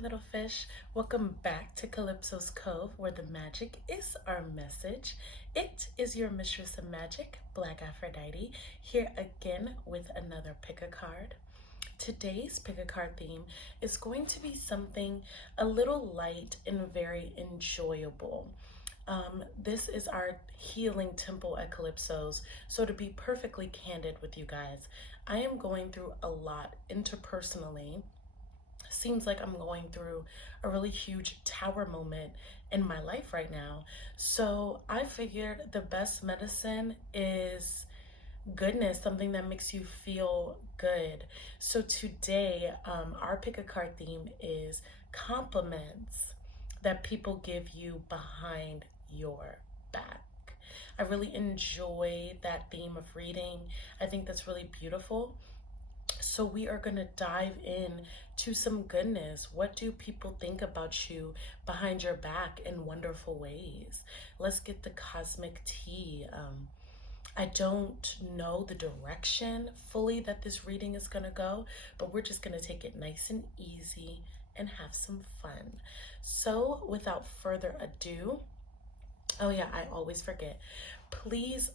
little fish. Welcome back to Calypso's Cove, where the magic is our message. It is your mistress of magic, BlkAfroditee, here again with another pick a card. Today's pick a card theme is going to be something a little light and very enjoyable. This is our healing temple at Calypso's, so to be perfectly candid with you guys, I am going through a lot interpersonally. Seems like I'm going through a really huge tower moment in my life right now. So I figured the best medicine is goodness, something that makes you feel good. So today, our pick a card theme is compliments that people give you behind your back. I really enjoy that theme of reading. I think that's really beautiful. So we are going to dive in to some goodness. What do people think about you behind your back in wonderful ways? Let's get the cosmic tea. I don't know the direction fully that this reading is going to go, but we're just going to take it nice and easy and have some fun. So without further ado, oh yeah, I always forget. Please,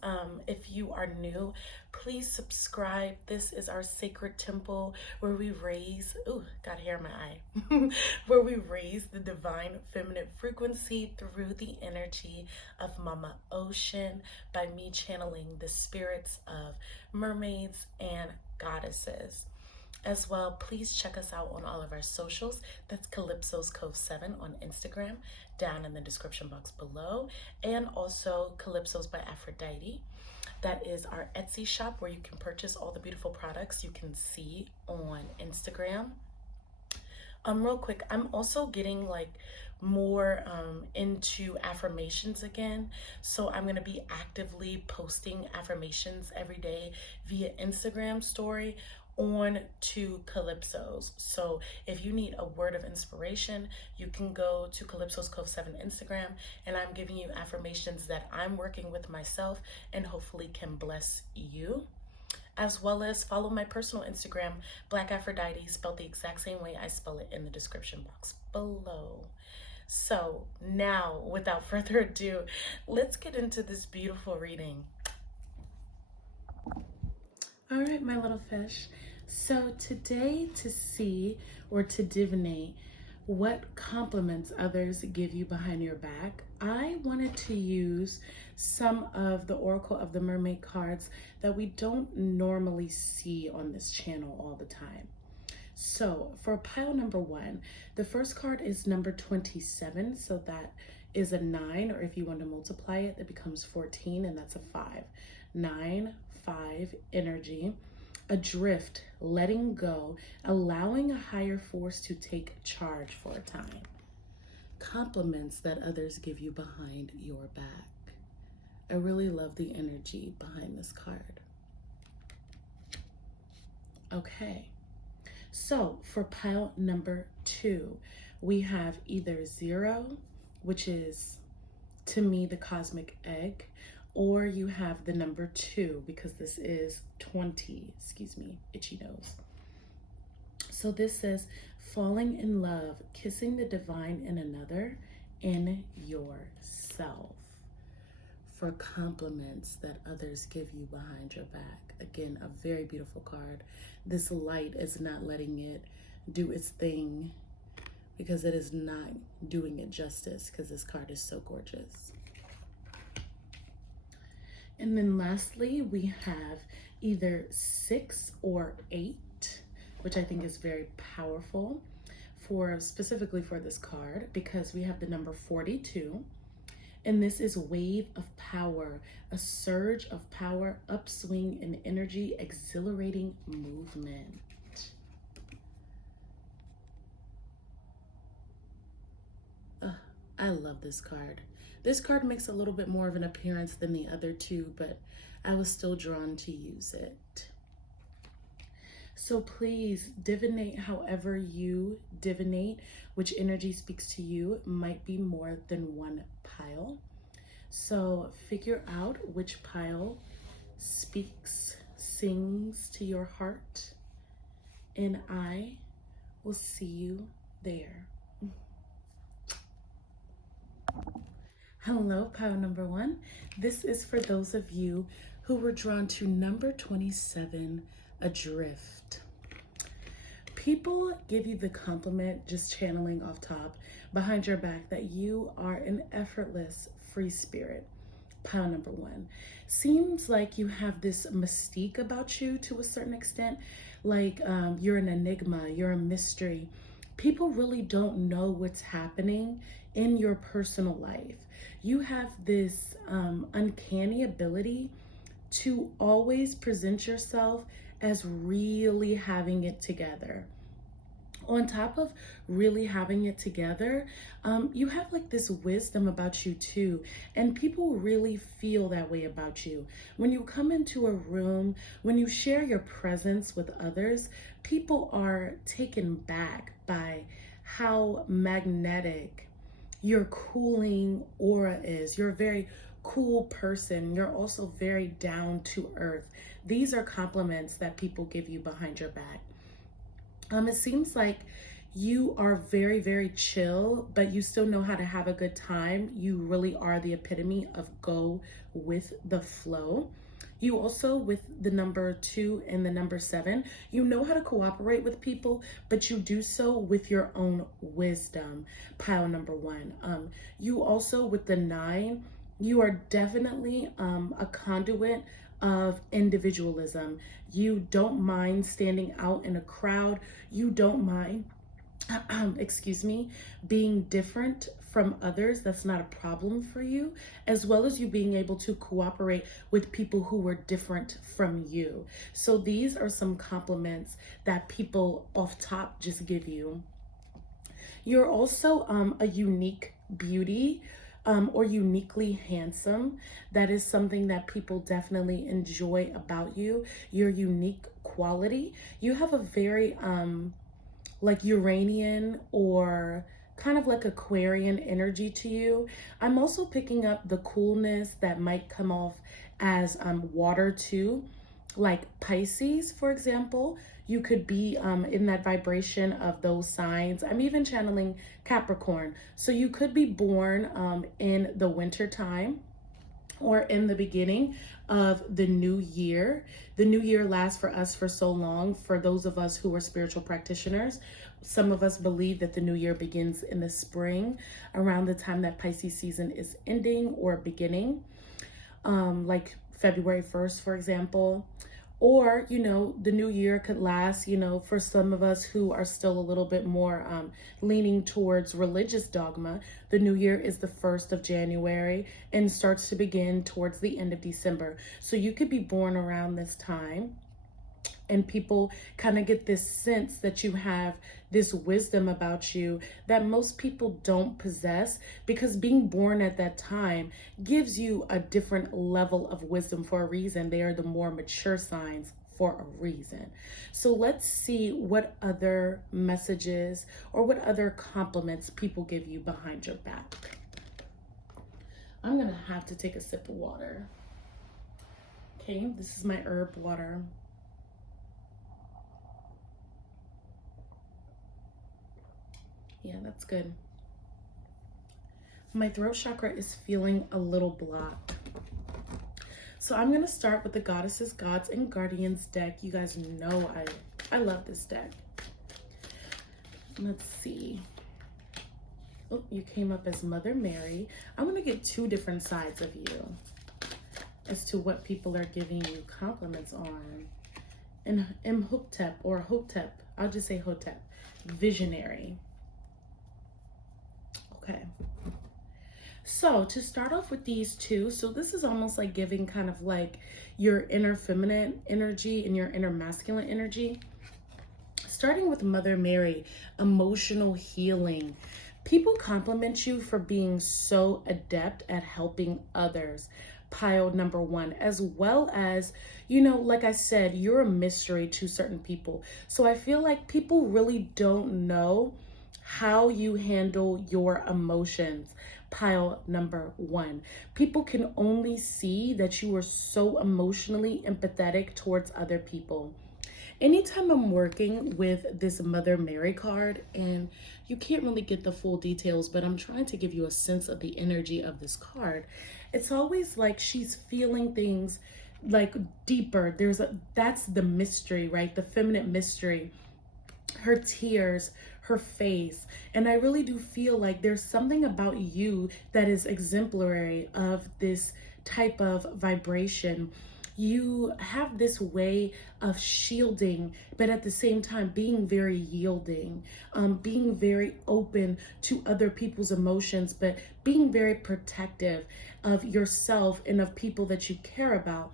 if you are new, please subscribe. This is our sacred temple where we raise, ooh, got hair in my eye, where we raise the divine feminine frequency through the energy of Mama Ocean by me channeling the spirits of mermaids and goddesses. As well, please check us out on all of our socials. That's Calypso's Cove 7 on Instagram, down in the description box below. And also Calypso's by Aphrodite. That is our Etsy shop where you can purchase all the beautiful products you can see on Instagram. Real quick, I'm also getting like more into affirmations again. So I'm going to be actively posting affirmations every day via Instagram story on to Calypso's. So if you need a word of inspiration, you can go to Calypso's Cove 7 Instagram, and I'm giving you affirmations that I'm working with myself and hopefully can bless you. As well as follow my personal Instagram, BlkAfroditee, spelled the exact same way I spell it in the description box below. So now, without further ado, let's get into this beautiful reading. All right, my little fish. So today, to see or to divinate what compliments others give you behind your back, I wanted to use some of the Oracle of the Mermaid cards that we don't normally see on this channel all the time. So for pile number 1, the first card is number 27. So that is a 9, or if you want to multiply it, that becomes 14, and that's a 5. 9, 5 energy, adrift, letting go, allowing a higher force to take charge for a time. Compliments that others give you behind your back. I really love the energy behind this card. Okay, so for pile number 2, we have either 0, which is to me the cosmic egg, or you have the number 2, because this is 20, excuse me, itchy nose. So this says, falling in love, kissing the divine in another, in yourself. For compliments that others give you behind your back. Again, a very beautiful card. This light is not letting it do its thing, because it is not doing it justice, because this card is so gorgeous. And then lastly, we have either 6 or 8, which I think is very powerful specifically for this card, because we have the number 42. And this is wave of power, a surge of power, upswing in energy, exhilarating movement. I love this card. This card makes a little bit more of an appearance than the other 2, but I was still drawn to use it. So please divinate however you divinate, which energy speaks to you. Might be more than one pile. So figure out which pile speaks, sings to your heart, and I will see you there. Hello, pile number one. This is for those of you who were drawn to number 27, Adrift. People give you the compliment, just channeling off top, behind your back, that you are an effortless free spirit. Pile number one. Seems like you have this mystique about you to a certain extent, like you're an enigma, you're a mystery. People really don't know what's happening in your personal life. You have this uncanny ability to always present yourself as really having it together. On top of really having it together, you have like this wisdom about you too. And people really feel that way about you. When you come into a room, when you share your presence with others, people are taken back by how magnetic your cooling aura is. You're a very cool person. You're also very down to earth. These are compliments that people give you behind your back. It seems like you are very, very chill, but you still know how to have a good time. You really are the epitome of go with the flow. You also, with the number 2 and the number 7, you know how to cooperate with people, but you do so with your own wisdom. Pile number 1. You also, with the 9, you are definitely a conduit of individualism. You don't mind standing out in a crowd. You don't mind, excuse me, being different from others. That's not a problem for you, as well as you being able to cooperate with people who are different from you. So these are some compliments that people off top just give you. You're also a unique beauty. Or uniquely handsome. That is something that people definitely enjoy about you. Your unique quality. You have a very like Uranian or kind of like Aquarian energy to you. I'm also picking up the coolness that might come off as water too, like Pisces, for example. You could be in that vibration of those signs. I'm even channeling Capricorn. So you could be born in the winter time or in the beginning of the new year. The new year lasts for us for so long. For those of us who are spiritual practitioners, some of us believe that the new year begins in the spring, around the time that Pisces season is ending or beginning, like February 1st, for example. Or, you know, the new year could last, you know, for some of us who are still a little bit more leaning towards religious dogma. The new year is the 1st of January and starts to begin towards the end of December. So you could be born around this time. And people kind of get this sense that you have this wisdom about you that most people don't possess, because being born at that time gives you a different level of wisdom for a reason. They are the more mature signs for a reason. So let's see what other messages or what other compliments people give you behind your back. I'm gonna have to take a sip of water. Okay, this is my herb water. Yeah, that's good. My throat chakra is feeling a little blocked. So I'm gonna start with the Goddesses, Gods, and Guardians deck. You guys know I love this deck. Let's see. Oh, you came up as Mother Mary. I'm gonna get 2 different sides of you as to what people are giving you compliments on. And Imhotep or Hotep, I'll just say Hotep, visionary. Okay, so to start off with these 2, so this is almost like giving kind of like your inner feminine energy and your inner masculine energy. Starting with Mother Mary, emotional healing. People compliment you for being so adept at helping others. Pile number 1, as well as, you know, like I said, you're a mystery to certain people. So I feel like people really don't know how you handle your emotions. Pile number 1. People can only see that you are so emotionally empathetic towards other people. Anytime I'm working with this Mother Mary card, and you can't really get the full details, but I'm trying to give you a sense of the energy of this card. It's always like she's feeling things like deeper. That's the mystery, right? The feminine mystery, her tears, her face. And I really do feel like there's something about you that is exemplary of this type of vibration. You have this way of shielding, but at the same time being very yielding, being very open to other people's emotions, but being very protective of yourself and of people that you care about.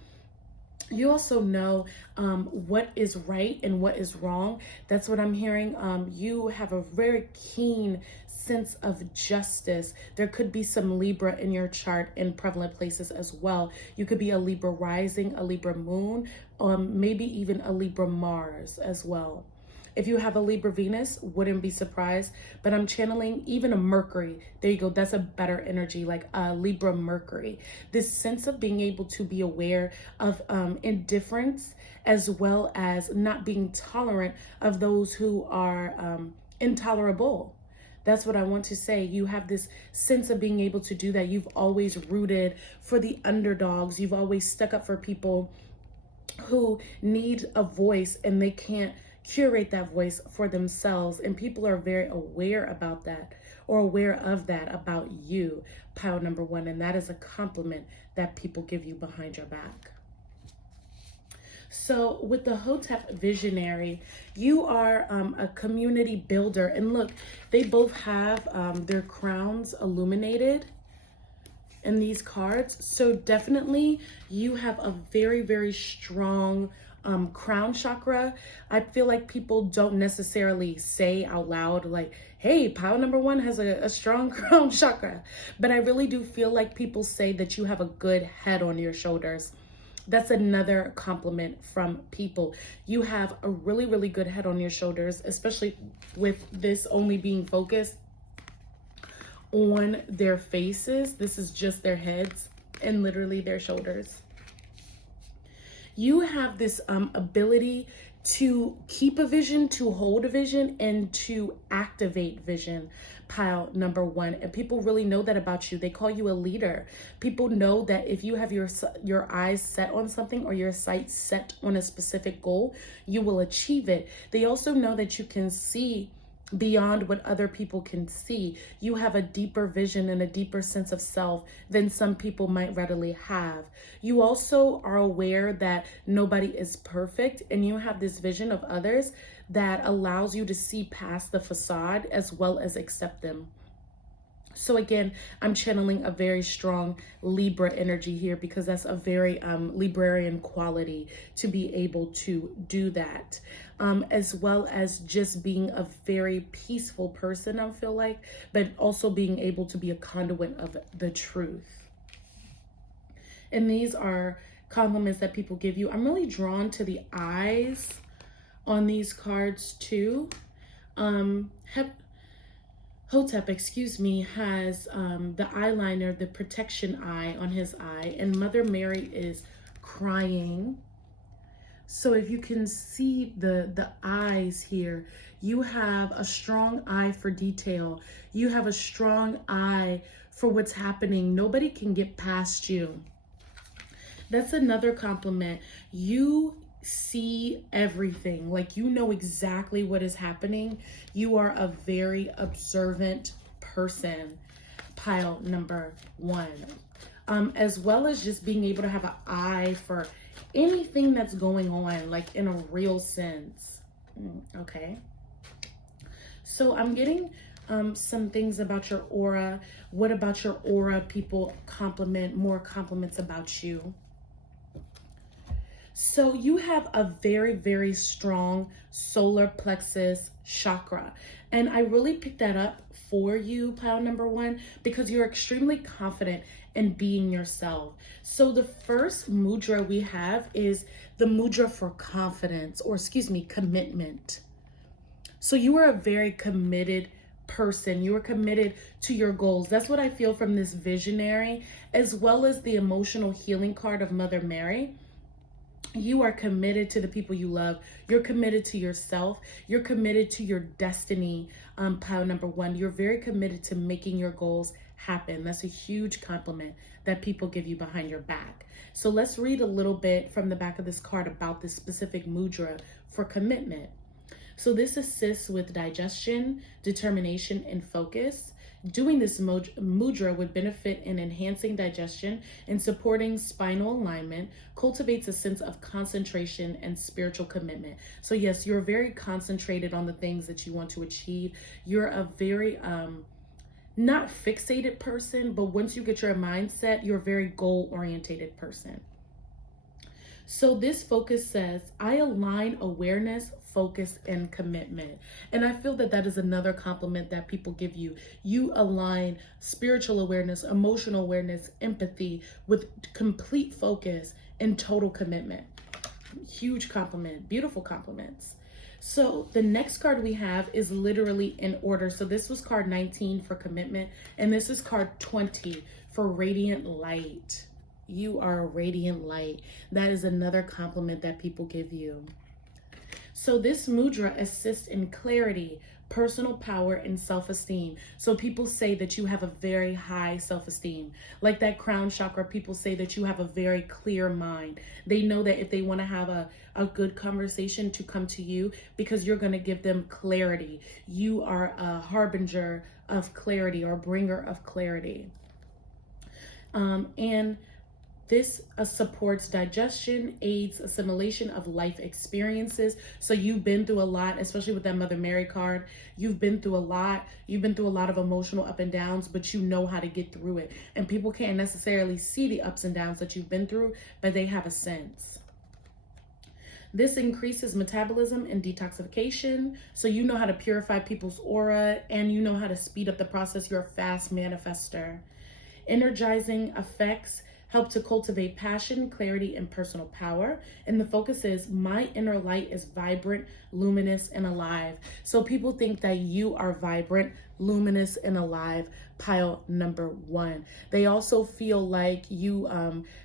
You also know what is right and what is wrong. That's what I'm hearing. You have a very keen sense of justice. There could be some Libra in your chart in prevalent places as well. You could be a Libra rising, a Libra moon, maybe even a Libra Mars as well. If you have a Libra Venus, wouldn't be surprised, but I'm channeling even a Mercury. There you go. That's a better energy, like a Libra Mercury. This sense of being able to be aware of indifference, as well as not being tolerant of those who are intolerable. That's what I want to say. You have this sense of being able to do that. You've always rooted for the underdogs. You've always stuck up for people who need a voice and they can't curate that voice for themselves, and people are very aware about that, or aware of that about you, pile number one, and that is a compliment that people give you behind your back. So with the Hotep visionary, you are a community builder, and look, they both have their crowns illuminated in these cards. So definitely you have a very, very strong crown chakra. I feel like people don't necessarily say out loud like, hey, pile number one has a strong crown chakra. But I really do feel like people say that you have a good head on your shoulders. That's another compliment from people. You have a really, really good head on your shoulders, especially with this only being focused on their faces. This is just their heads and literally their shoulders. You have this ability to keep a vision, to hold a vision, and to activate vision, pile number one. And people really know that about you. They call you a leader. People know that if you have your eyes set on something, or your sights set on a specific goal, you will achieve it. They also know that you can see beyond what other people can see. You have a deeper vision and a deeper sense of self than some people might readily have. You also are aware that nobody is perfect, and you have this vision of others that allows you to see past the facade as well as accept them. So again, I'm channeling a very strong Libra energy here, because that's a very Librarian quality to be able to do that. As well as just being a very peaceful person, I feel like, but also being able to be a conduit of the truth. And these are compliments that people give you. I'm really drawn to the eyes on these cards too. Hotep, excuse me, has the eyeliner, the protection eye on his eye, and Mother Mary is crying. So if you can see the eyes here, you have a strong eye for detail. You have a strong eye for what's happening. Nobody can get past you. That's another compliment. You see everything. Like, you know exactly what is happening. You are a very observant person, pile number one. As well as just being able to have an eye for anything that's going on, like in a real sense. Okay. So I'm getting some things about your aura. What about your aura? People compliment, more compliments about you. So you have a very, very strong solar plexus chakra. And I really picked that up for you, pile number one, because you're extremely confident in being yourself. So the first mudra we have is the mudra for confidence, or excuse me, commitment. So you are a very committed person. You are committed to your goals. That's what I feel from this visionary, as well as the emotional healing card of Mother Mary. You are committed to the people you love. You're committed to yourself. You're committed to your destiny. Pile number one, you're very committed to making your goals happen. That's a huge compliment that people give you behind your back. So let's read a little bit from the back of this card about this specific mudra for commitment. So this assists with digestion, determination, and focus. Doing this mudra would benefit in enhancing digestion and supporting spinal alignment, cultivates a sense of concentration and spiritual commitment. So yes, you're very concentrated on the things that you want to achieve. You're a very not fixated person, but once you get your mindset, you're a very goal-oriented person. So this focus says, I align awareness, focus, and commitment. And I feel that that is another compliment that people give you. You align spiritual awareness, emotional awareness, empathy with complete focus and total commitment. Huge compliment, beautiful compliments. So the next card we have is literally in order. So this was card 19 for commitment, and this is card 20 for radiant light. You are a radiant light. That is another compliment that people give you. So this mudra assists in clarity, personal power, and self-esteem. So people say that you have a very high self-esteem. Like that crown chakra, people say that you have a very clear mind. They know that if they want to have a good conversation, to come to you because you're going to give them clarity. You are a harbinger of clarity or bringer of clarity. And this supports digestion, aids assimilation of life experiences. So you've been through a lot, especially with that Mother Mary card. You've been through a lot. You've been through a lot of emotional up and downs, but you know how to get through it. And people can't necessarily see the ups and downs that you've been through, but they have a sense. This increases metabolism and detoxification. So you know how to purify people's aura and you know how to speed up the process. You're a fast manifester. Energizing effects help to cultivate passion, clarity, and personal power. And the focus is, my inner light is vibrant, luminous, and alive. So people think that you are vibrant, luminous, and alive. Pile number one. They also feel like you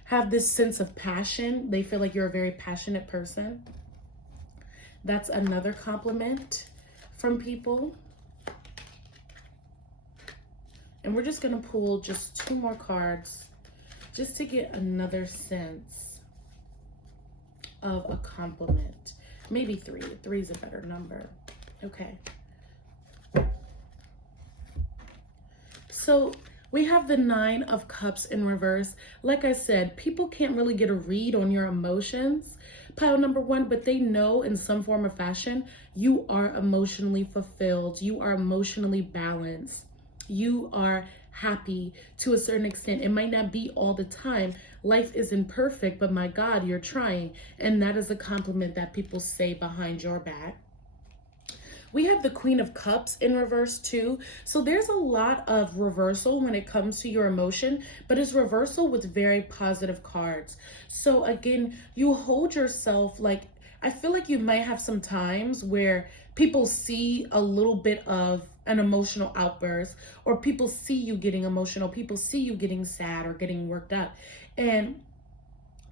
have this sense of passion. They feel like you're a very passionate person. That's another compliment from people. And we're just gonna pull just 2 more cards just to get another sense of a compliment. Maybe 3. 3 is a better number. Okay. So we have the 9 of Cups in reverse. Like I said, people can't really get a read on your emotions, pile number one, but they know in some form or fashion, you are emotionally fulfilled. You are emotionally balanced. You are happy to a certain extent. It might not be all the time. Life isn't perfect, but my God, you're trying. And that is a compliment that people say behind your back. We have the Queen of Cups in reverse too. So there's a lot of reversal when it comes to your emotion, but it's reversal with very positive cards. So again, you hold yourself like, I feel like you might have some times where people see a little bit of an emotional outburst, or people see you getting emotional, people see you getting sad or getting worked up, and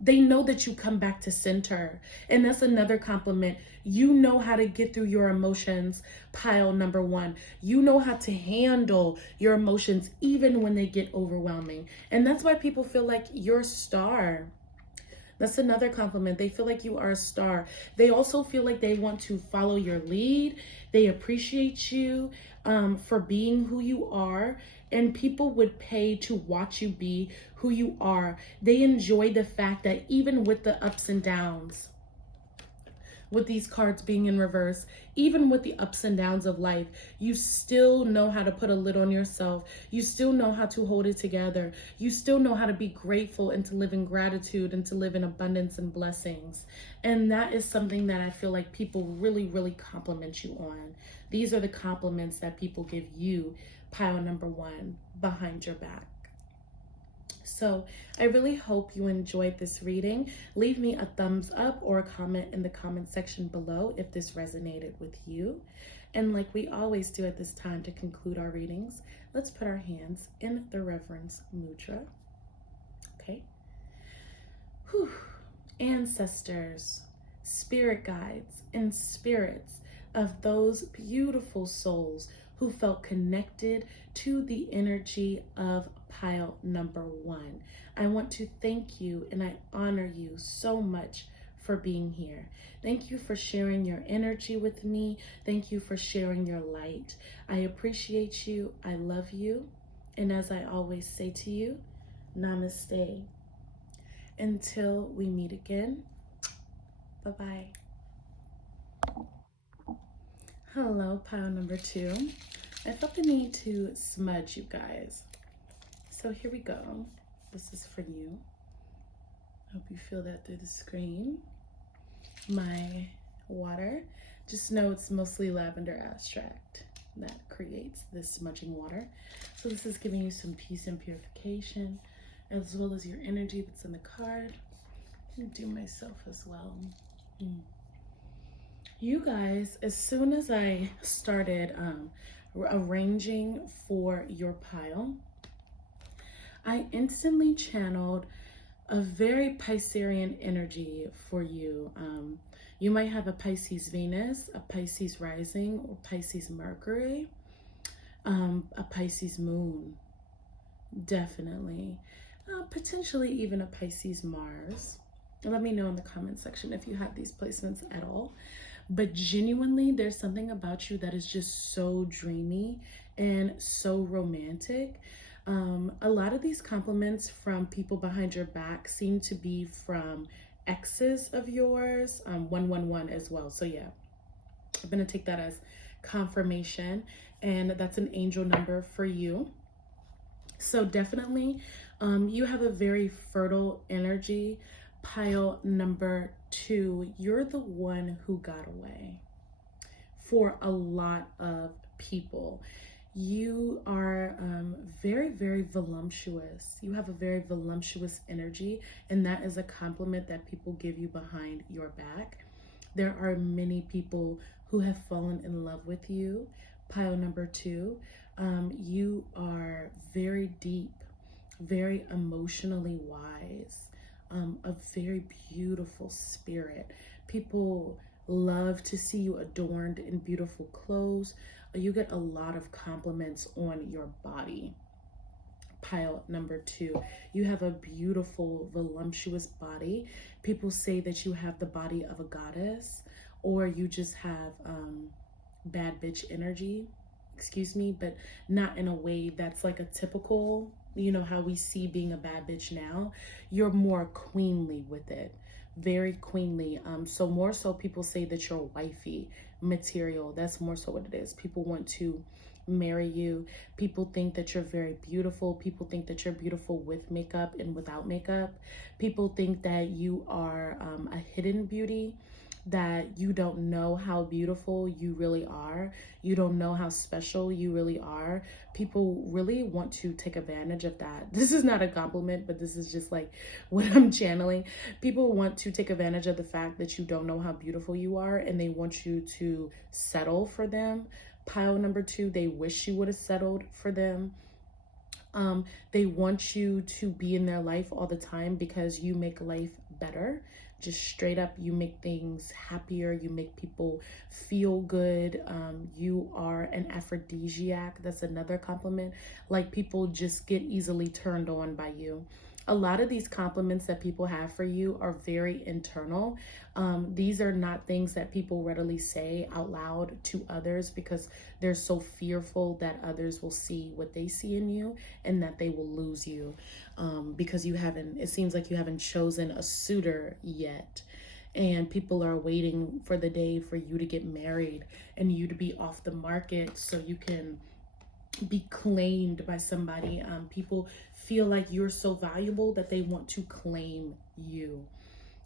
they know that you come back to center. And that's another compliment. You know how to get through your emotions, pile number one. You know how to handle your emotions even when they get overwhelming. And that's why people feel like you're a star. That's another compliment. They feel like you are a star. They also feel like they want to follow your lead. They appreciate you for being who you are. And people would pay to watch you be who you are. They enjoy the fact that even with the ups and downs, with these cards being in reverse, even with the ups and downs of life, you still know how to put a lid on yourself. You still know how to hold it together. You still know how to be grateful and to live in gratitude and to live in abundance and blessings. And that is something that I feel like people really, really compliment you on. These are the compliments that people give you, pile number one, behind your back. So I really hope you enjoyed this reading. Leave me a thumbs up or a comment in the comment section below if this resonated with you. And like we always do at this time to conclude our readings, let's put our hands in the Reverence Mudra. Okay. Whew. ancestors, spirit guides, and spirits of those beautiful souls who felt connected to the energy of pile number 1. I want to thank you and I honor you so much for being here. Thank you for sharing your energy with me. Thank you for sharing your light. I appreciate you. I love you. And as I always say to you, namaste. Until we meet again, bye-bye. Hello, pile number 2. I felt the need to smudge you guys. So here we go. This is for you. Hope you feel that through the screen. My water, just know it's mostly lavender abstract that creates this smudging water. So this is giving you some peace and purification, as well as your energy that's in the card. And do myself as well. You guys, as soon as I started arranging for your pile, I instantly channeled a very Piscean energy for you. You might have a Pisces Venus, a Pisces rising, or Pisces Mercury, a Pisces moon, definitely. Potentially even a Pisces Mars. Let me know in the comment section if you have these placements at all. But genuinely, there's something about you that is just so dreamy and so romantic. A lot of these compliments from people behind your back seem to be from exes of yours, 111 as well. So yeah, I'm gonna take that as confirmation, and that's an angel number for you. So definitely, you have a very fertile energy. Pile number 2, you're the one who got away for a lot of people. You are very, very voluptuous. You have a very voluptuous energy, and that is a compliment that people give you behind your back. There are many people who have fallen in love with you. Pile number 2, you are very deep, very emotionally wise, a very beautiful spirit. People love to see you adorned in beautiful clothes. You get a lot of compliments on your body. Pile number 2, you have a beautiful, voluptuous body. People say that you have the body of a goddess, or you just have bad bitch energy, excuse me, but not in a way that's like a typical, you know, how we see being a bad bitch now. You're more queenly with it, very queenly. So more so people say that you're wifey material. That's more so what it is. People want to marry you. People think that you're very beautiful. People think that you're beautiful with makeup and without makeup. People think that you are a hidden beauty, that you don't know how beautiful you really are. You don't know how special you really are. People really want to take advantage of that. This is not a compliment, but this is just like what I'm channeling. People want to take advantage of the fact that you don't know how beautiful you are, and they want you to settle for them. Pile number 2, they wish you would have settled for them. They want you to be in their life all the time because you make life better. Just straight up, you make things happier. You make people feel good. You are an aphrodisiac. That's another compliment. Like, people just get easily turned on by you. A lot of these compliments that people have for you are very internal. These are not things that people readily say out loud to others because they're so fearful that others will see what they see in you and that they will lose you, because it seems like you haven't chosen a suitor yet. And people are waiting for the day for you to get married and you to be off the market so you can be claimed by somebody. People feel like you're so valuable that they want to claim you.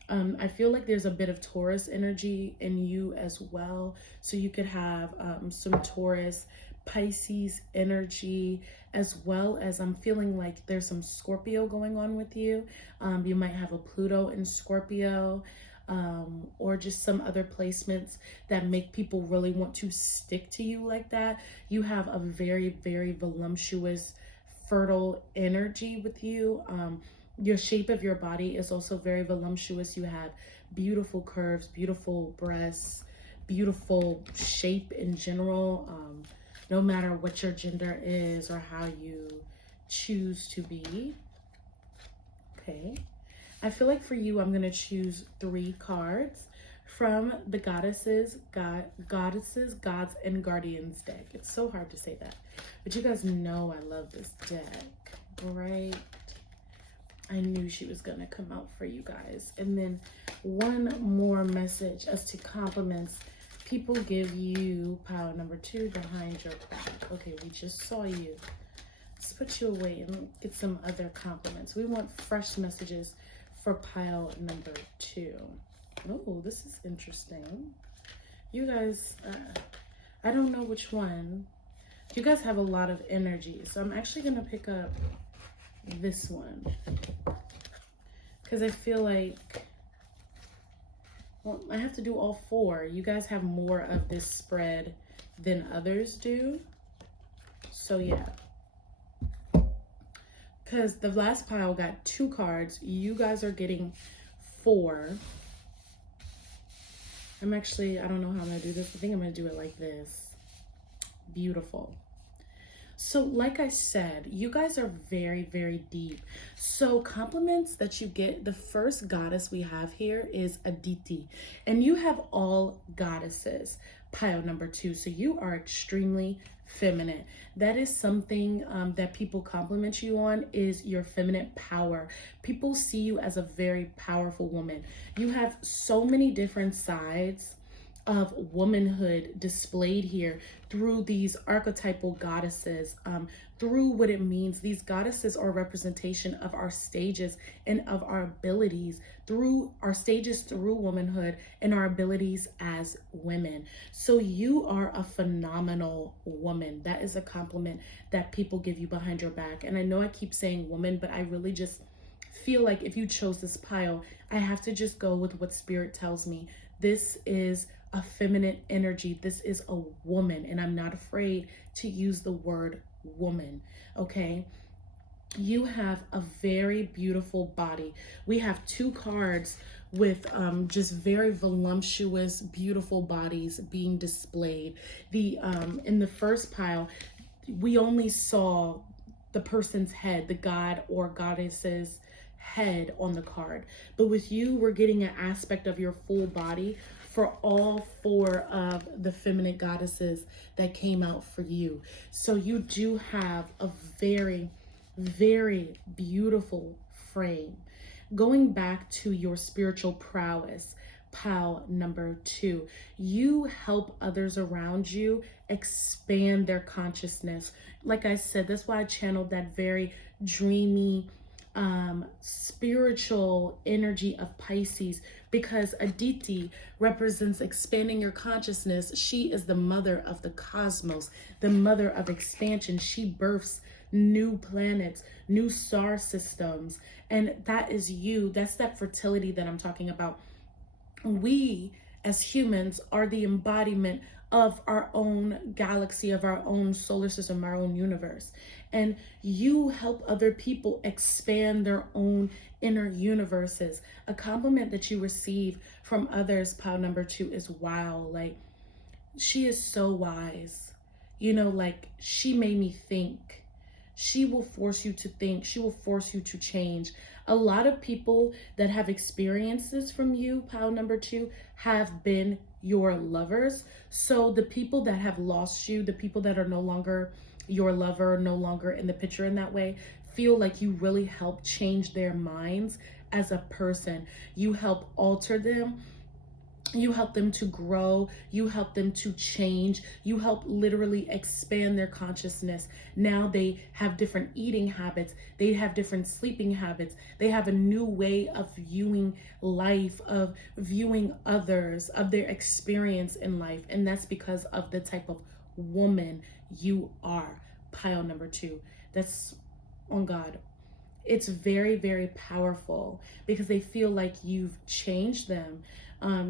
I feel like there's a bit of Taurus energy in you as well. So you could have some Taurus, Pisces energy, as well as I'm feeling like there's some Scorpio going on with you. You might have a Pluto in Scorpio, or just some other placements that make people really want to stick to you like that. You have a very, very voluptuous, fertile energy with you. Your shape of your body is also very voluptuous. You have beautiful curves, beautiful breasts, beautiful shape in general. No matter what your gender is or how you choose to be. Okay. I feel like for you, I'm going to choose 3 cards from the Goddesses, Gods, and Guardians deck. It's so hard to say that. But you guys know I love this deck, right? I knew she was going to come out for you guys. And then one more message as to compliments people give you. Pile number 2 behind your back. Okay, we just saw you. Let's put you away and get some other compliments. We want fresh messages for pile number 2. Oh, this is interesting. You guys, I don't know which one. You guys have a lot of energy. So I'm actually going to pick up this one. Because I feel like, well, I have to do all 4. You guys have more of this spread than others do. So yeah. Because the last pile got 2 cards. You guys are getting 4. I don't know how I'm going to do this. I think I'm going to do it like this. Beautiful. So like I said, you guys are very, very deep. So compliments that you get, the first goddess we have here is Aditi. And you have all goddesses, pile number 2. So you are extremely feminine. That is something that people compliment you on, is your feminine power. People see you as a very powerful woman. You have so many different sides of womanhood displayed here through these archetypal goddesses, through what it means. These goddesses are a representation of our stages and of our abilities, through our stages through womanhood and our abilities as women. So you are a phenomenal woman. That is a compliment that people give you behind your back. And I know I keep saying woman, but I really just feel like if you chose this pile, I have to just go with what spirit tells me. This is a feminine energy. This is a woman, and I'm not afraid to use the word woman. Okay, you have a very beautiful body. We have 2 cards with just very voluptuous, beautiful bodies being displayed. The in the first pile, we only saw the person's head, the god or goddess's head on the card, but with you, we're getting an aspect of your full body for all 4 of the feminine goddesses that came out for you. So you do have a very, very beautiful frame. Going back to your spiritual prowess, pile number 2, you help others around you expand their consciousness. Like I said, that's why I channeled that very dreamy, spiritual energy of Pisces, because Aditi represents expanding your consciousness. She is the mother of the cosmos, the mother of expansion. She births new planets, new star systems, and that is you. That's that fertility that I'm talking about. We as humans are the embodiment of our own galaxy, of our own solar system, our own universe. And you help other people expand their own inner universes. A compliment that you receive from others, pile number 2, is wow. Like, she is so wise. You know, like, she made me think. She will force you to think. She will force you to change. A lot of people that have experiences from you, pile number 2, have been your lovers. So the people that have lost you, the people that are no longer your lover, no longer in the picture in that way, feel like you really help change their minds as a person. You help alter them. You help them to grow. You help them to change. You help literally expand their consciousness. Now they have different eating habits. They have different sleeping habits. They have a new way of viewing life, of viewing others, of their experience in life. And that's because of the type of woman you are, pile number 2. That's on God. It's very, very powerful because they feel like you've changed them.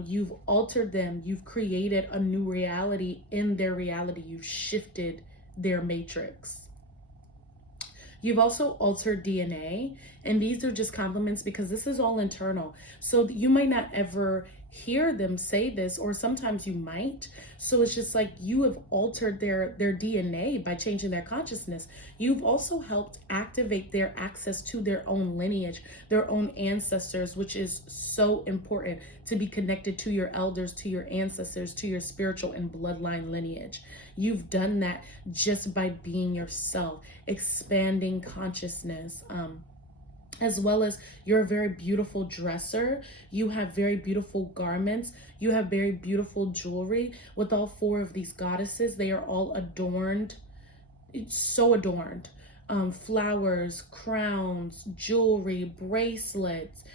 You've altered them. You've created a new reality in their reality. You've shifted their matrix. You've also altered DNA, and these are just compliments because this is all internal. So you might not ever hear them say this, or sometimes you might. So it's just like you have altered their DNA by changing their consciousness. You've also helped activate their access to their own lineage, their own ancestors, which is so important, to be connected to your elders, to your ancestors, to your spiritual and bloodline lineage. You've done that just by being yourself, expanding consciousness. As well as you're a very beautiful dresser. You have very beautiful garments. You have very beautiful jewelry. With all four of these goddesses, they are all adorned. It's so adorned. Flowers, crowns, jewelry, bracelets,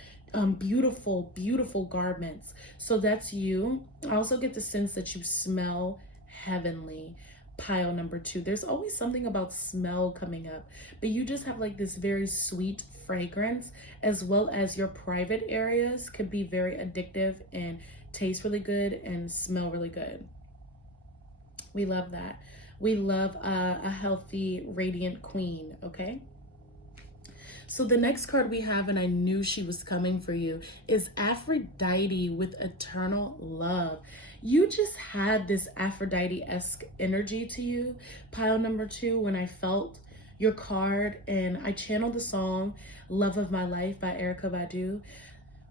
beautiful, beautiful garments. So that's you. I also get the sense that you smell heavenly. Pile number 2. There's always something about smell coming up, but you just have like this very sweet fragrance, as well as your private areas could be very addictive and taste really good and smell really good. We love that. We love a healthy, radiant queen, okay? So the next card we have, and I knew she was coming for you, is Aphrodite with eternal love. You just had this Aphrodite-esque energy to you, pile number 2, when I felt your card and I channeled the song Love of My Life by Erykah Badu.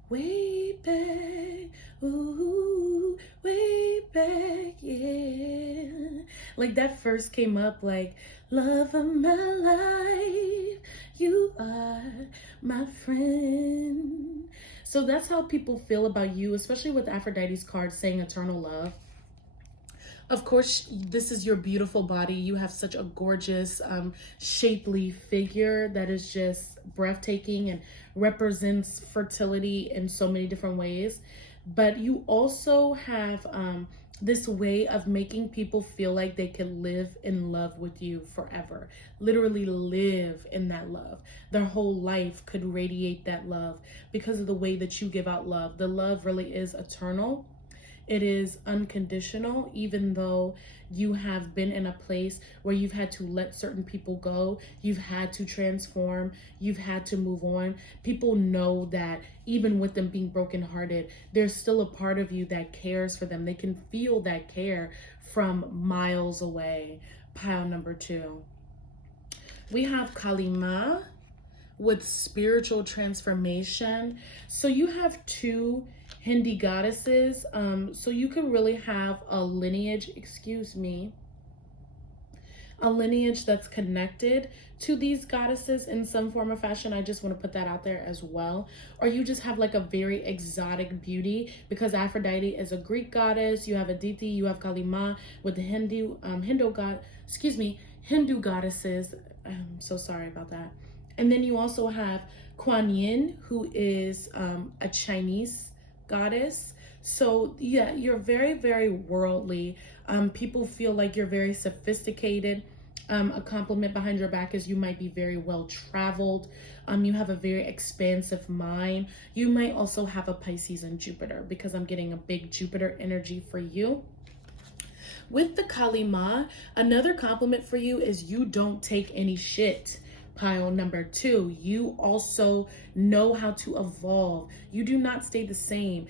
Way back, ooh, way back, yeah. Like that first came up like, love of my life, you are my friend. So that's how people feel about you, especially with Aphrodite's card saying eternal love. Of course, this is your beautiful body. You have such a gorgeous, shapely figure that is just breathtaking and represents fertility in so many different ways. But you also have this way of making people feel like they can live in love with you forever. Literally live in that love. Their whole life could radiate that love because of the way that you give out love. The love really is eternal. It is unconditional, even though you have been in a place where you've had to let certain people go, you've had to transform, you've had to move on. People know that even with them being brokenhearted, there's still a part of you that cares for them. They can feel that care from miles away. Pile number 2. We have Kalima with spiritual transformation. So you have 2 Hindi goddesses. So you can really have a lineage, a lineage that's connected to these goddesses in some form or fashion. I just want to put that out there as well. Or you just have like a very exotic beauty, because Aphrodite is a Greek goddess. You have Aditi, you have Kalima with the Hindu goddesses. I'm so sorry about that. And then you also have Kuan Yin, who is a Chinese goddess. So yeah, you're very, very worldly. People feel like you're very sophisticated. A compliment behind your back is you might be very well traveled. You have a very expansive mind. You might also have a Pisces and Jupiter, because I'm getting a big Jupiter energy for you. With the Kalima, another compliment for you is you don't take any shit. Pile number 2, you also know how to evolve. You do not stay the same.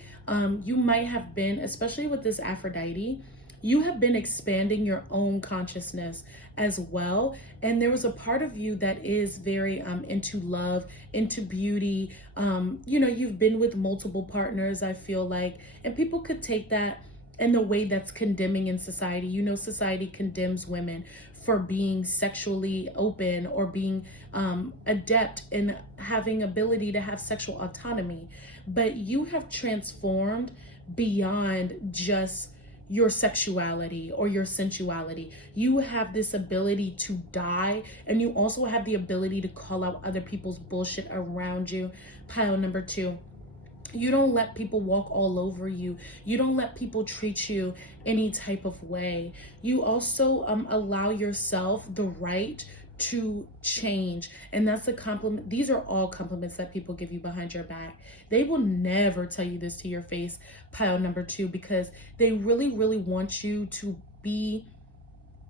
You might have been, especially with this Aphrodite, you have been expanding your own consciousness as well. And there was a part of you that is very into love, into beauty. You know, you've been with multiple partners, I feel like, and people could take that in the way that's condemning in society. You know, society condemns women for being sexually open or being adept in having ability to have sexual autonomy. But you have transformed beyond just your sexuality or your sensuality. You have this ability to die, and you also have the ability to call out other people's bullshit around you. Pile number 2. You don't let people walk all over you. You don't let people treat you any type of way. You also allow yourself the right to change. And that's a compliment. These are all compliments that people give you behind your back. They will never tell you this to your face, pile number 2, because they really, really want you to be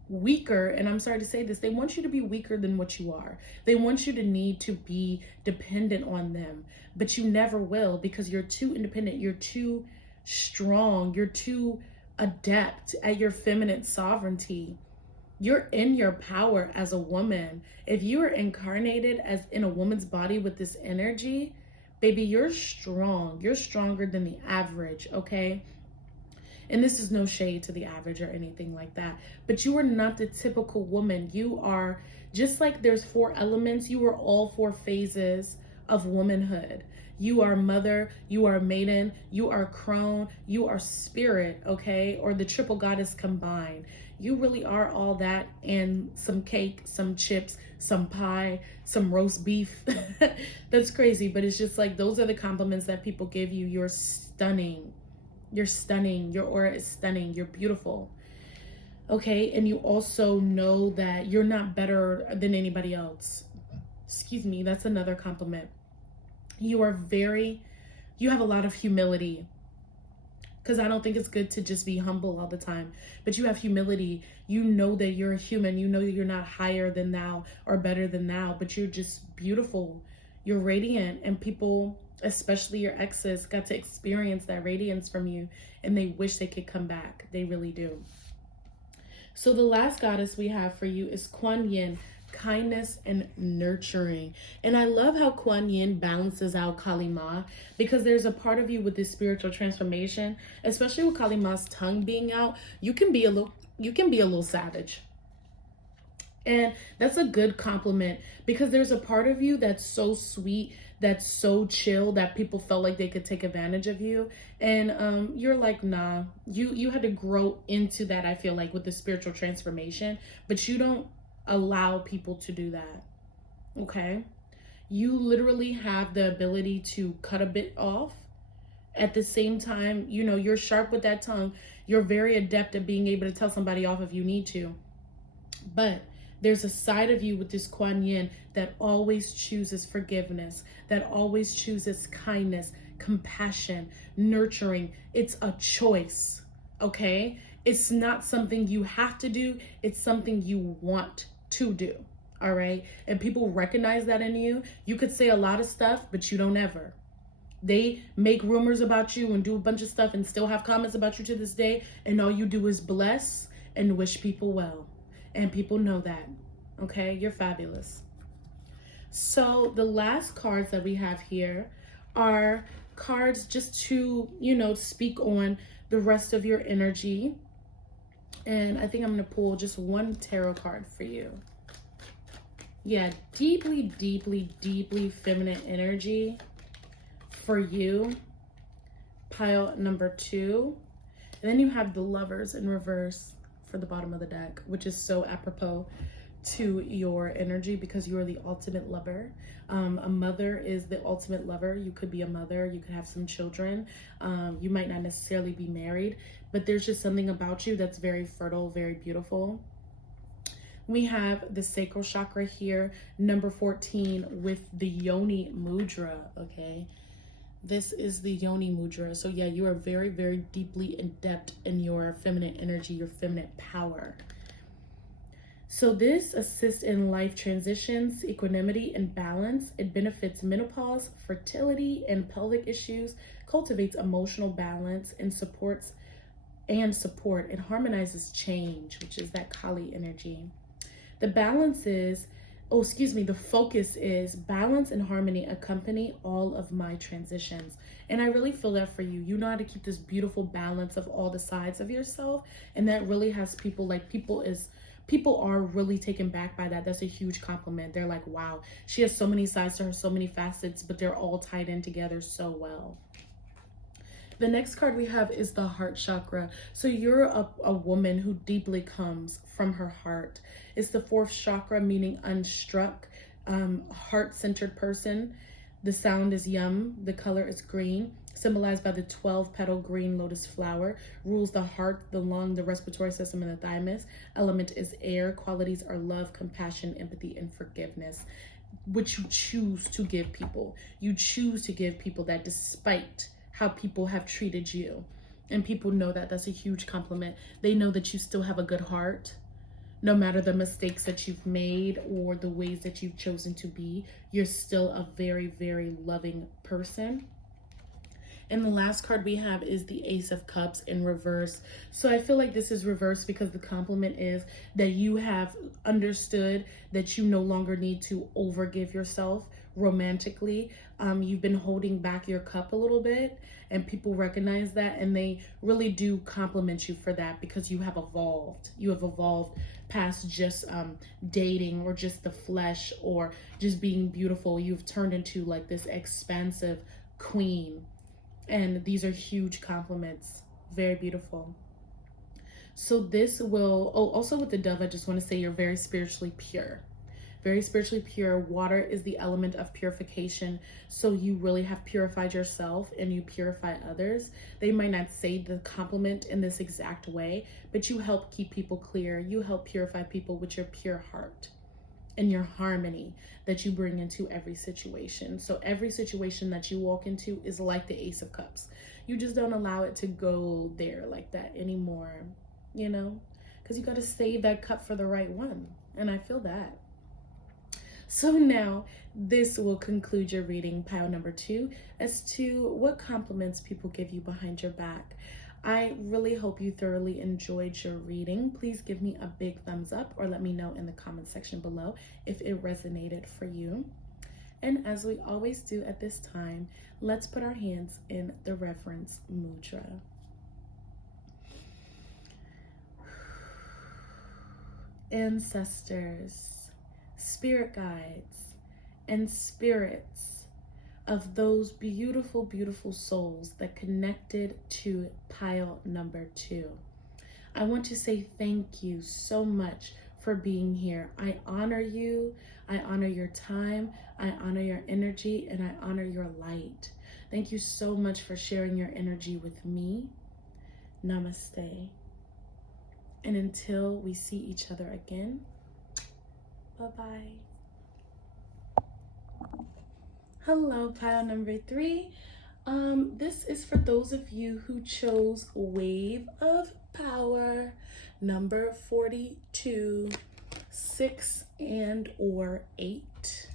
weaker, and I'm sorry to say this, they want you to be weaker than what you are. They want you to need to be dependent on them, but you never will, because you're too independent, you're too strong, you're too adept at your feminine sovereignty. You're in your power as a woman. If you are incarnated as in a woman's body with this energy, baby, you're strong. You're stronger than the average, okay? And this is no shade to the average or anything like that, but you are not the typical woman. You are, just like there's 4 elements, you are all 4 phases of womanhood. You are mother, you are maiden, you are crone, you are spirit, okay? Or the triple goddess combined. You really are all that, and some cake, some chips, some pie, some roast beef. That's crazy, but it's just like, those are the compliments that people give you. You're stunning. You're stunning. Your aura is stunning. You're beautiful. Okay, and you also know that you're not better than anybody else. Excuse me, that's another compliment. You have a lot of humility, because I don't think it's good to just be humble all the time, but you have humility. You know that you're a human. You know that you're not higher than thou or better than thou, but you're just beautiful. You're radiant, and people, especially your exes, got to experience that radiance from you, and they wish they could come back. They really do. So the last goddess we have for you is Kuan Yin, kindness and nurturing. And I love how Kuan Yin balances out Kali Ma, because there's a part of you with this spiritual transformation, especially with Kali Ma's tongue being out, you can be a little savage. And that's a good compliment, because there's a part of you that's so sweet, that's so chill, that people felt like they could take advantage of you. And you're like, nah, you had to grow into that, I feel like, with the spiritual transformation, but you don't allow people to do that. Okay? You literally have the ability to cut a bit off. At the same time, you know, you're sharp with that tongue. You're very adept at being able to tell somebody off if you need to. But there's a side of you with this Kuan Yin that always chooses forgiveness, that always chooses kindness, compassion, nurturing. It's a choice, okay? It's not something you have to do. It's something you want to do, all right? And people recognize that in you. You could say a lot of stuff, but you don't ever. They make rumors about you and do a bunch of stuff and still have comments about you to this day, and all you do is bless and wish people well. And people know that, okay? You're fabulous. So the last cards that we have here are cards just to, you know, speak on the rest of your energy. And I think I'm going to pull just one tarot card for you. Yeah, deeply, deeply, deeply feminine energy for you. Pile number 2. And then you have the Lovers in reverse for the bottom of the deck, which is so apropos to your energy, because you are the ultimate lover. A mother is the ultimate lover. You could be a mother, you could have some children, you might not necessarily be married, but there's just something about you that's very fertile, very beautiful. We have the sacral chakra here, number 14, with the Yoni Mudra, okay? This is the Yoni Mudra. So yeah, you are very, very deeply adept in your feminine energy, your feminine power. So this assists in life transitions, equanimity, and balance. It benefits menopause, fertility, and pelvic issues, cultivates emotional balance, and support. It harmonizes change, which is that Kali energy. The focus is balance and harmony accompany all of my transitions. And I really feel that for you. You know how to keep this beautiful balance of all the sides of yourself. And that really has people, like, people are really taken back by that. That's a huge compliment. They're like, wow, she has so many sides to her, so many facets, but they're all tied in together so well. The next card we have is the heart chakra. So you're a woman who deeply comes from her heart. It's the 4th chakra, meaning unstruck, heart-centered person. The sound is yum. The color is green, symbolized by the 12-petal green lotus flower. Rules the heart, the lung, the respiratory system, and the thymus. Element is air. Qualities are love, compassion, empathy, and forgiveness, which you choose to give people. You choose to give people that despite how people have treated you. And people know that. That's a huge compliment. They know that you still have a good heart, no matter the mistakes that you've made or the ways that you've chosen to be, you're still a very, very loving person. And the last card we have is the Ace of Cups in reverse. So I feel like this is reversed because the compliment is that you have understood that you no longer need to overgive yourself romantically. You've been holding back your cup a little bit, and people recognize that, and they really do compliment you for that because you have evolved. You have evolved past just dating or just the flesh or just being beautiful. You've turned into like this expansive queen. And these are huge compliments. Very beautiful. So this will, oh, also with the dove, I just want to say you're very spiritually pure. Very spiritually pure. Water is the element of purification. So you really have purified yourself and you purify others. They might not say the compliment in this exact way, but you help keep people clear. You help purify people with your pure heart and your harmony that you bring into every situation. So every situation that you walk into is like the Ace of Cups. You just don't allow it to go there like that anymore, you know, because you got to save that cup for the right one. And I feel that. So now this will conclude your reading, pile number 2, as to what compliments people give you behind your back. I really hope you thoroughly enjoyed your reading. Please give me a big thumbs up or let me know in the comment section below if it resonated for you. And as we always do at this time, let's put our hands in the reverence mudra. Ancestors, spirit guides, and spirits of those beautiful, beautiful souls that connected to pile number 2. I want to say thank you so much for being here. I honor you. I honor your time. I honor your energy, and I honor your light. Thank you so much for sharing your energy with me. Namaste. And until we see each other again, bye-bye. Hello, pile number 3. This is for those of you who chose Wave of Power number 42, 6, and or 8.